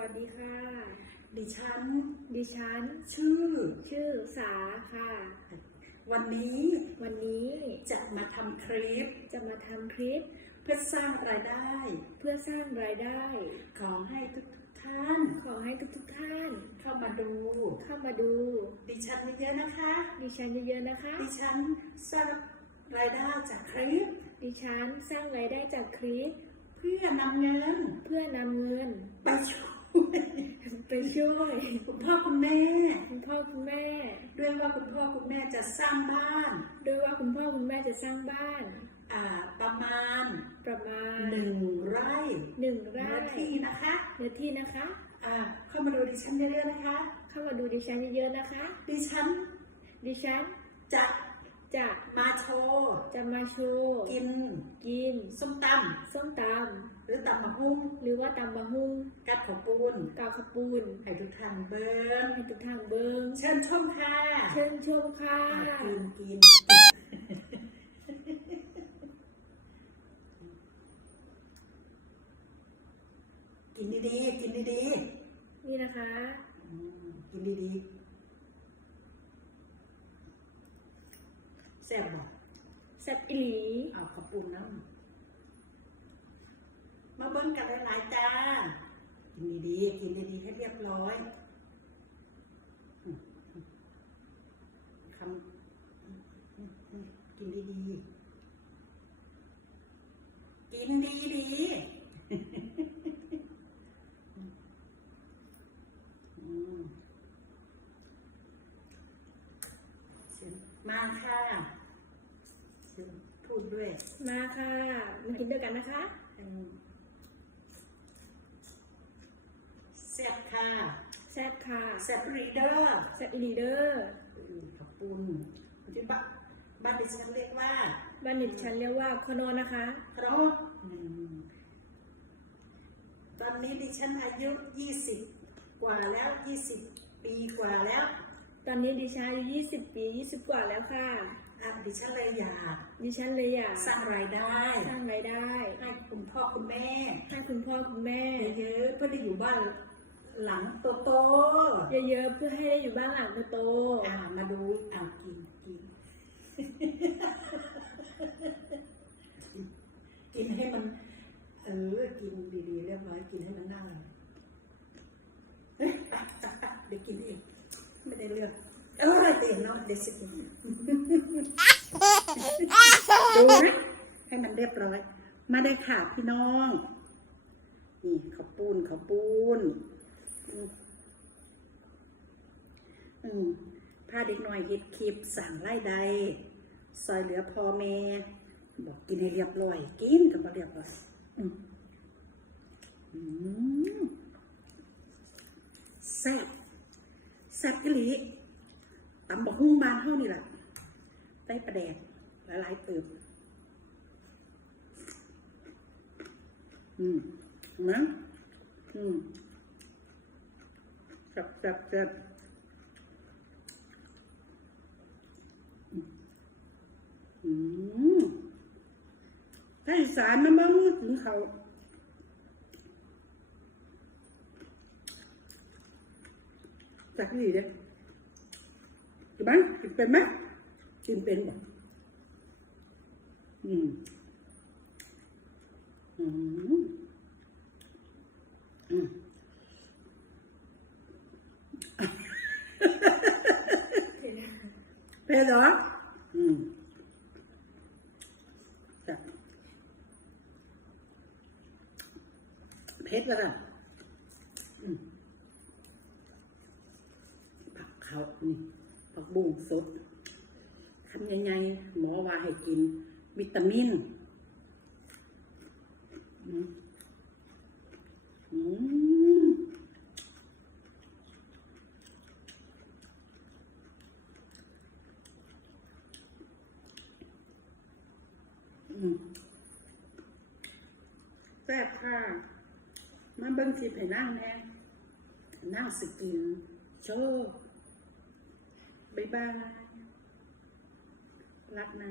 วัสดีค่ะ ดิฉัน ดิฉัน ชื่อ ชื่อสาค่ะ วันนี้ วันนี้ จะมาทำคลิป จะมาทำคลิป เพื่อสร้างรายได้ เพื่อสร้างรายได้ ขอให้ทุกทุกๆท่าน ขอให้ทุกๆท่าน เข้ามาดู เข้ามาดู ดิฉันเยอะๆนะคะ ดิฉันเยอะๆนะคะ ดิฉันสร้างรายได้จากคลิป ดิฉันสร้างรายได้จากคลิป เพื่อนำเงิน เพื่อนำเงินไปช่วย ไปช่วยคุณพ่อคุณแม่ คุณพ่อคุณแม่ ด้วยว่าคุณพ่อคุณแม่จะสร้างบ้านโดยว่าคุณพ่อคุณแม่จะสร้างบ้าน อ่า ประมาณ ประมาณหนึ่งไร่หนึ่งไร่เนื้อที่นะคะเนื้อที่นะคะ อ่า เข้ามาดูดิฉันเยอะๆนะคะ เข้ามาดูดิฉันเยอะๆนะคะ ดิฉัน ดิฉันจะ จะมาโชว์จะมาโชว์กินกิน ส้มตส้มตำหรือตำมะฮุ้งำหรือว่าตำบะฮุ่งกัดขอปูนกาวขปูนให้ทุกท่านเบิ้งให้ทุกทางเบิงเชิญชมค่ะ เชิญชมค่ะอะกินกินกินดีๆ กินดีนี่นะคะๆอืมกินดีๆแซ่บบ่แซ่บอีหลีเอาขอบคุณน้ำมาเบิ้งกันหลายๆจ้า กินดีๆกินดีๆให้เรียบร้อยอืมคำอืมอืมอืมกินดีๆกินดีๆอืมเชิญมาค่ะเชิญ พูดด้วย มาค่ะ มากินด้วยกันนะคะอืมแซ่บค่ะแซ่บค่ะแซ่บรีเดอร์แซ่บอีหลีเดอร์อืมขอบคุณที่บ้านบ้านดิฉันเรียกว่า บ้านนิดฉันเรียกว่าคอนอนนะคะครับอืมตอนนี้ดิฉันอายุยี่สิบกว่าแล้วยี่สิบปีกว่าแล้ว ตอนนี้ดิฉันอายุ20ปี20กว่าแล้วค่ะ อะดิฉันเลยอยากดิฉันเลยอยากสร้างรายได้ สร้างรายได้ ให้คุณพ่อคุณแม่ ให้คุณพ่อคุณแม่ เยอะๆเพื่อได้อยู่บ้านหลังโตๆเยอะๆเพื่อให้ได้อยู่บ้านหลังโตอ่ามาดูอ่ากินกินกินให้มันเออกินดีๆเรียบร้อยกินให้มันน่าอร่อยเฮ้ยไปจับไปเดี๋ยวกินเองไม่ได้เลือก เออเดี๋ยวเนาะเดี๋ยวสิบดูนะให้มันเรียบร้อย มาได้ค่ะพี่น้อง นี่ข้าวปูนข้าวปูนอืมพาเด็กน้อยเฮ็ดคลิปสั่งไล่ใดซอยเหลือพ่อแม่บอกกินให้เรียบร้อย กินกันบ่เรียบร้อยแซ่บแซ่บอีหลี ตำบักหุ่งบานเฮานี่แหละได้ประแดกหลายเติบอืมนะอืมแซ่บแซ่บแซ่บอืมถ้าอีสานมันบ้างถึงเขาจากนี่เด้กินไหมกินเป็นไหมกินเป็นบ่อืมอืมอืมเป็นเหรออืมเผ็ดแล้วกันผักเขานี่ ผักบุ้งสดคำใหญ่ๆหมอว่าให้กิน วิตามินอืมแซ่บค่ะมาเบิ้งคลิปให้นั่งแน่นั่งสกินโชว์ บ๊ายบายรักนะ